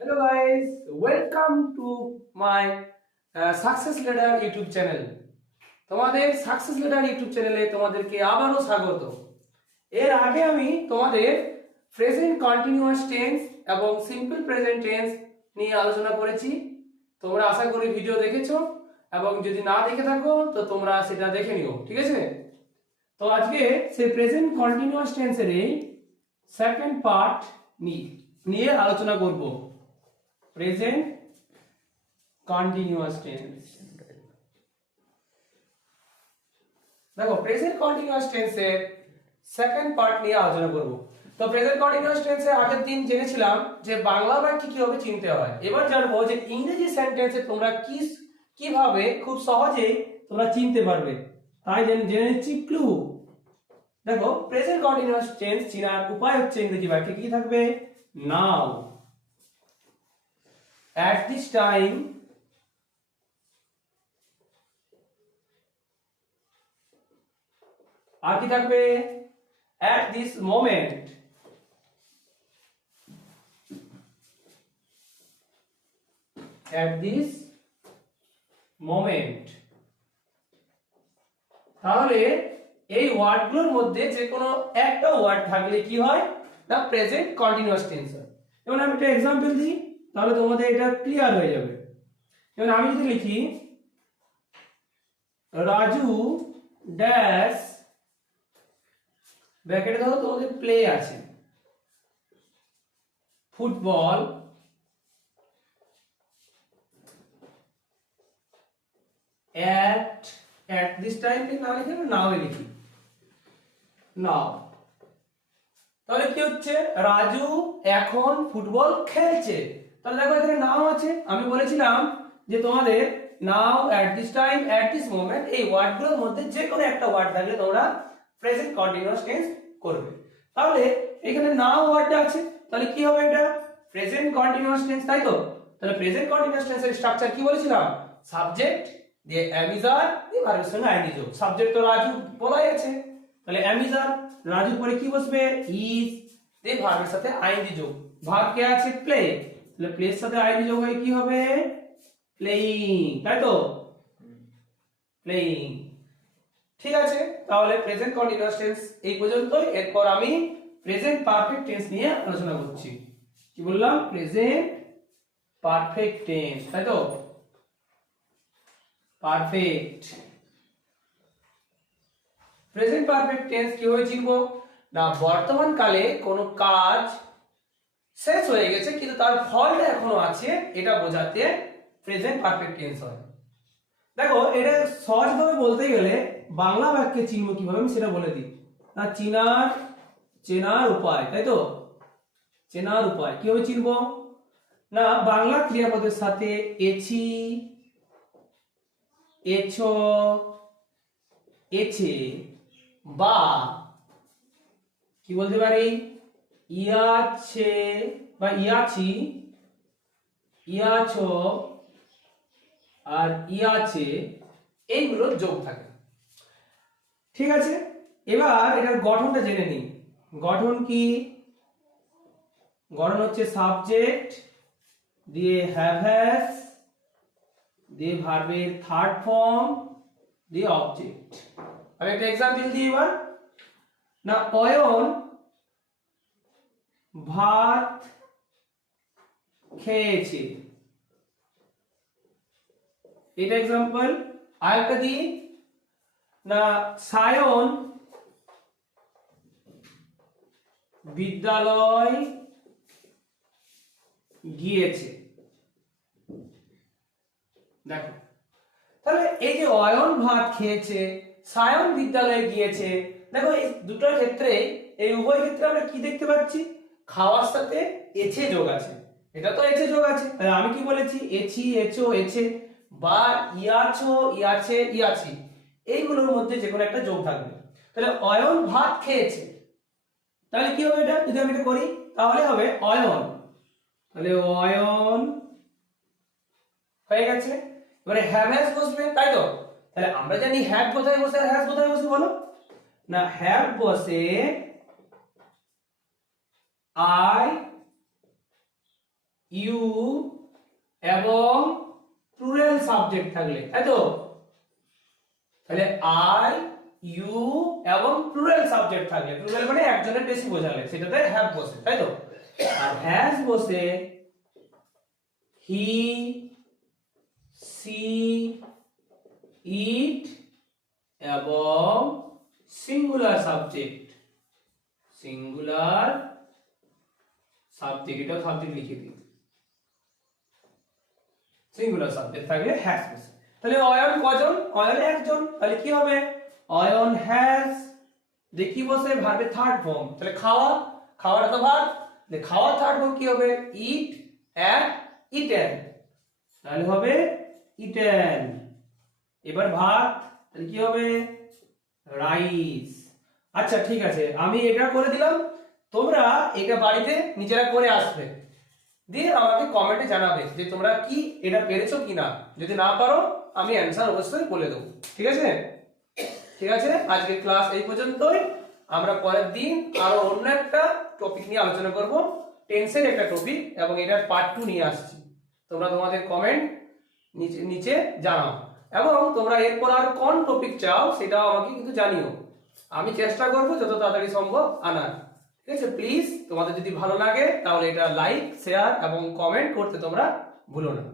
Hello guys, welcome to my Success Ladder YouTube channel. তোমাদের success ladder YouTube চ্যানেলে তোমাদেরকে আবারও স্বাগত। এর আগে আমি তোমাদের প্রেজেন্ট কন্টিনিউয়াস টেন্স এবং সিম্পল প্রেজেন্ট টেন্স নিয়ে আলোচনা করেছি। তোমরা আশা করি ভিডিও দেখেছো এবং যদি না দেখে থাকো তো তোমরা সেটা দেখে নিও, ঠিক আছে? তো আজকে সেই প্রেজেন্ট কন্টিনিউয়াস টেন্সের এই সেকেন্ড পার্ট নিয়ে আলোচনা করব। Present continuous tense. দেখো প্রেজেন্ট কন্টিনিউয়াস টেন্সের সেকেন্ড পার্ট নিয়ে আলোচনা করব। তো প্রেজেন্ট কন্টিনিউয়াস টেন্সের আগের দিন জেনেছিলাম যে বাংলা বাক্য কিভাবে চিনতে হয়। এবার জানবো যে ইংরেজি সেন্টেন্সে তোমরা কিভাবে খুব সহজেই তোমরা চিনতে পারবে। তাই জেনে নিচ্ছি ক্লু। দেখো প্রেজেন্ট কন্টিনিউয়াস টেন্স চেনার উপায় হচ্ছে ইংরেজি বাক্যে কি থাকবে? নাও, at this time, আর কি থাকবে? at this moment, at this moment। তাহলে এই ওয়ার্ডগুলোর মধ্যে যে কোনো একটা ওয়ার্ড থাকলে কি হয় না প্রেজেন্ট কন্টিনিউয়াস টেন্স হয়। যেমন আমি একটা এক্সাম্পল দিই তাহলে তোমাদের এটা ক্লিয়ার হয়ে যাবে। যেমন আমি যদি লিখি রাজু ড্যাশ ব্র্যাকেটে ধরো তোমাদের প্লে আছে ফুটবল at this time না লিখে নাও লিখি নাও। তাহলে কি হচ্ছে? রাজু এখন ফুটবল খেলছে। তাহলে দেখো এখানে নাও আছে। আমি বলেছিলাম যে তোমাদের নাও, at this time, at this moment এই ওয়ার্ডগুলোর মধ্যে যে কোনো একটা ওয়ার্ড থাকলে তোমরা প্রেজেন্ট কন্টিনিউয়াস টেন্স করবে। তাহলে এখানে নাও ওয়ার্ডটা আছে, তাহলে কি হবে? এটা প্রেজেন্ট কন্টিনিউয়াস টেন্স, তাই তো? তাহলে প্রেজেন্ট কন্টিনিউয়াস টেন্সের স্ট্রাকচার কি বলেছিলাম? সাবজেক্ট দিয়ে অ্যামিজার দিয়ে ভার্বের সঙ্গে আইএনজি যোগ। সাবজেক্ট তো রাজু বলাই আছে, তাহলে অ্যামিজার রাজুর পরে কি বসবে? ইজ দিয়ে ভার্বের সাথে আইএনজি যোগ। ভার্ব কে আছে? প্লে, তাহলে প্লের সাথে আইএনজি যোগ হয়ে কি হবে? প্লেইং, তাই তো? প্লেইং। ঠিক আছে, তাহলে প্রেজেন্ট কন্টিনিউয়াস টেন্স এই পর্যন্তই। এরপর আমি প্রেজেন্ট পারফেক্ট টেন্স নিয়ে আলোচনা করছি। কি বললাম? প্রেজেন্ট পারফেক্ট টেন্স, তাই তো? পারফেক্ট প্রেজেন্ট পারফেক্ট টেন্স কিভাবে চিনবো না? বর্তমান কালে কোনো কাজ শেষ হয়ে গেছে কিন্তু তার ফলটা এখনো আছে, এটা বোঝাতে প্রেজেন্ট পারফেক্ট টেন্স হয়। দেখো এটা সহজভাবে বলতে গেলে বাংলা বাক্যে চিনবো কিভাবে আমি সেটা বলে দিই। না চেনার উপায়, তাই তো? চেনার উপায় কিভাবে চিনবো না? বাংলা ক্রিয়াপদের সাথে এছি, এছো, এছে বা কি বলতে পারি? ইয়াছে বা ইয়াছি, ইয়াছো আর ইয়াছে এইগুলো যোগ থাকে। ঠিক আছে, এবার এটার গঠনটা জেনে নিই। গঠন কি? গঠন হচ্ছে সাবজেক্ট দিয়ে হ্যাভ হ্যাজ দিয়ে ভার্বের থার্ড ফর্ম দিয়ে অবজেক্ট। আমি একটা এক্সাম্পল দিই এবার। না অয়ন ভাত খেয়েছে, এটা এক্সাম্পল। আরেকটা দিই না সায়ন বিদ্যালয় গিয়েছে। দেখো তাহলে এই যে অয়ন ভাত খেয়েছে, সায়ন বিদ্যালয়ে গিয়েছে, দেখো এই দুটোর ক্ষেত্রে এই উভয় ক্ষেত্রে আমরা কি দেখতে পাচ্ছি? খাওয়ার সাথে এছে যোগ আছে। এটা তো এছে যোগ আছে, তাহলে আমি কি বলেছি? এছি, এছো, এছে বা ইয়াছো, ইয়াছে, ইয়াছি এইগুলোর মধ্যে যে কোনো একটা যোগ থাকবে। তাহলে অয়ন ভাত খেয়েছে, তাহলে কি হবে? এটা যদি আমি এটা করি তাহলে হবে অয়ন। তাহলে অয়ন হয়ে গেছে। এবারে হ্যাভ হ্যাজ বসবে, তাই তো? তাহলে আমরা জানি হ্যাভ কোথায় বসে আর হ্যাজ কোথায় বসে বলো? না হ্যাভ বসে I ইউ এবং প্লুরাল সাবজেক্ট থাকলে, তাই তো? তাহলে আই ইউ এবং প্লুরাল সাবজেক্ট থাকলে, প্লুরাল মানে একজনের বেশি বোঝালে, সেটাতে হ্যাভ বসে, তাই তো? আর হ্যাজ বসে হি, সি, ইট এবং সিঙ্গুলার সাবজেক্ট, সিঙ্গুলার সাবজেক্ট, এটাও সাবজেক্ট লিখে দিই, সিঙ্গুলার সাবজেক্ট থাকলে হ্যাজ বসে। তাহলে অয়ন কজন? অয়ন একজন, তাহলে কি হবে? অয়ন হ্যাজ, দেখি বসে ভার্বের থার্ড ফর্ম, তাহলে খাওয়া, খাওয়াটা তো ভার্ব, খাওয়া থার্ড ফর্ম কি হবে? ইট অ্যান্ড ইটেন, তাহলে হবে ইটেন। এবার ভাত, তাহলে কি হবে? রাইস। আচ্ছা ঠিক আছে, আমি এটা করে দিলাম, তোমরা এটা বাড়িতে নিজেরা করে আসবে, দিয়ে আমাকে কমেন্টে জানাবে যে তোমরা কি এটা পেরেছো কিনা। যদি না পারো আমি অ্যান্সার অবশ্যই বলে দেবো, ঠিক আছে? ঠিক আছে, আজকে ক্লাস এই পর্যন্তই। আমরা পরের দিন আরো অন্য একটা টপিক নিয়ে আলোচনা করব, টেন্সের একটা টপিক, এবং এটার পার্ট 2 নিয়ে আসছি। তোমরা তোমাদের কমেন্ট নিচে জানাও, এবং তোমরা এরপর আর কোন টপিক চাও সেটাও আমাকে কিন্তু জানিও। আমি চেষ্টা করব যত তাড়াতাড়ি সম্ভব আনার, ঠিক আছে? প্লিজ তোমাদের যদি ভালো লাগে তাহলে এটা লাইক, শেয়ার এবং কমেন্ট করতে তোমরা ভুলো না।